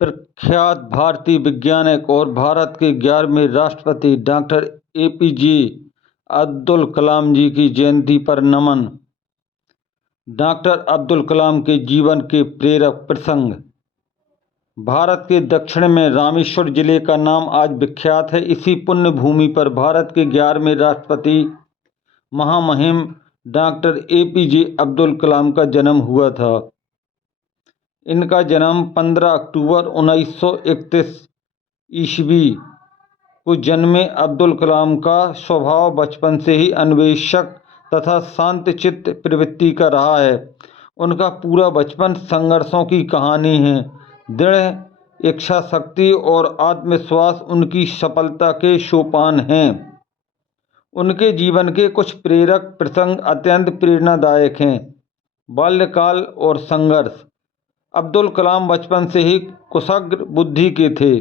प्रख्यात भारतीय वैज्ञानिक और भारत के 11वें राष्ट्रपति डॉक्टर एपीजे अब्दुल कलाम जी की जयंती पर नमन। डॉक्टर अब्दुल कलाम के जीवन के प्रेरक प्रसंग। भारत के दक्षिण में रामेश्वर जिले का नाम आज विख्यात है। इसी पुण्य भूमि पर भारत के 11वें राष्ट्रपति महामहिम डॉक्टर एपीजे अब्दुल कलाम का जन्म हुआ था। इनका जन्म 15 अक्टूबर 1931 ईस्वी को जन्मे अब्दुल कलाम का स्वभाव बचपन से ही अन्वेषक तथा शांतचित्त प्रवृत्ति का रहा है। उनका पूरा बचपन संघर्षों की कहानी है। दृढ़ इच्छा शक्ति और आत्मविश्वास उनकी सफलता के सोपान हैं। उनके जीवन के कुछ प्रेरक प्रसंग अत्यंत प्रेरणादायक हैं। बाल्यकाल और संघर्ष। अब्दुल कलाम बचपन से ही कुशाग्र बुद्धि के थे।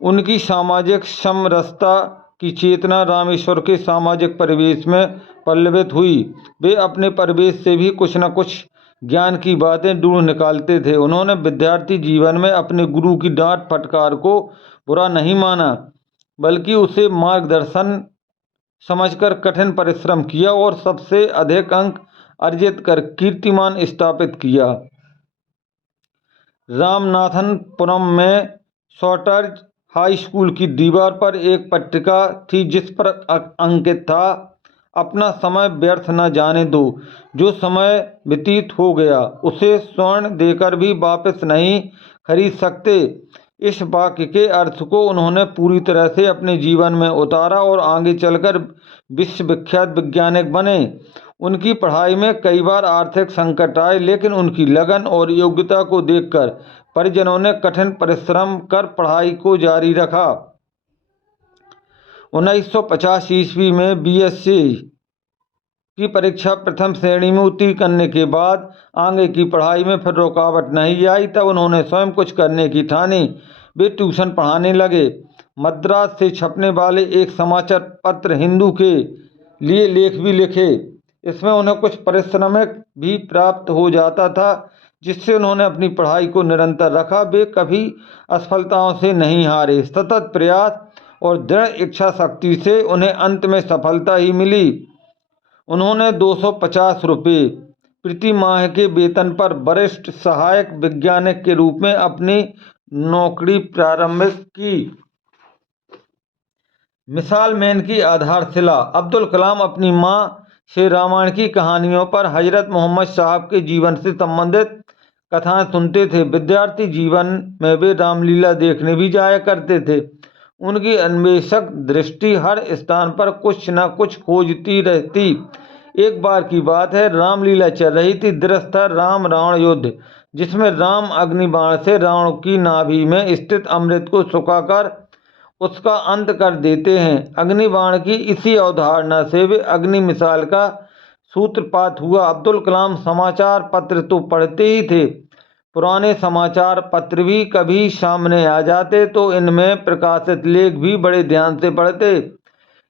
उनकी सामाजिक समरसता की चेतना रामेश्वर के सामाजिक परिवेश में पल्लवित हुई। वे अपने परिवेश से भी कुछ न कुछ ज्ञान की बातें ढूंढ निकालते थे। उन्होंने विद्यार्थी जीवन में अपने गुरु की डांट फटकार को बुरा नहीं माना, बल्कि उसे मार्गदर्शन समझकर कठिन परिश्रम किया और सबसे अधिक अंक अर्जित कर कीर्तिमान स्थापित किया। रामनाथपुरम में शॉर्टर्ज हाई स्कूल की दीवार पर एक पट्टिका थी जिस पर अंकित था, अपना समय व्यर्थ न जाने दो। जो समय व्यतीत हो गया उसे स्वर्ण देकर भी वापस नहीं खरीद सकते। इस वाक्य के अर्थ को उन्होंने पूरी तरह से अपने जीवन में उतारा और आगे चलकर विश्वविख्यात वैज्ञानिक बने। उनकी पढ़ाई में कई बार आर्थिक संकट आए, लेकिन उनकी लगन और योग्यता को देखकर परिजनों ने कठिन परिश्रम कर पढ़ाई को जारी रखा। 1950 ईस्वी में बीएससी की परीक्षा प्रथम श्रेणी में उत्तीर्ण करने के बाद आगे की पढ़ाई में फिर रुकावट नहीं आई। तब उन्होंने स्वयं कुछ करने की ठानी। वे ट्यूशन पढ़ाने लगे। मद्रास से छपने वाले एक समाचार पत्र हिंदू के लिए लेख भी लिखे। इसमें उन्हें कुछ पारिश्रमिक भी प्राप्त हो जाता था, जिससे उन्होंने अपनी पढ़ाई को निरंतर रखा। वे कभी असफलताओं से नहीं हारे। सतत प्रयास और दृढ़ इच्छा शक्ति से उन्हें अंत में सफलता ही मिली। उन्होंने 250 रुपये प्रति माह के वेतन पर वरिष्ठ सहायक वैज्ञानिक के रूप में अपनी नौकरी प्रारंभ की। मिसाल मैन की आधारशिला। अब्दुल कलाम अपनी मां से रामायण की कहानियों पर हजरत मोहम्मद साहब के जीवन से संबंधित कथाएं सुनते थे। विद्यार्थी जीवन में वे रामलीला देखने भी जाया करते थे। उनकी अन्वेषक दृष्टि हर स्थान पर कुछ न कुछ खोजती रहती। एक बार की बात है, रामलीला चल रही थी। दृश्य था राम रावण युद्ध, जिसमें राम अग्निबाण से रावण की नाभि में स्थित अमृत को सुखाकर उसका अंत कर देते हैं। अग्निबाण की इसी अवधारणा से वे अग्नि मिसाल का सूत्रपात हुआ। अब्दुल कलाम समाचार पत्र तो पढ़ते ही थे। पुराने समाचार पत्र भी कभी सामने आ जाते तो इनमें प्रकाशित लेख भी बड़े ध्यान से पढ़ते।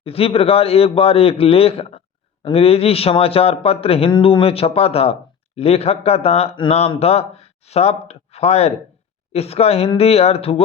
इसी प्रकार एक बार एक लेख अंग्रेजी समाचार पत्र हिंदू में छपा था। लेखक का नाम था सॉफ्ट फायर। इसका हिंदी अर्थ हुआ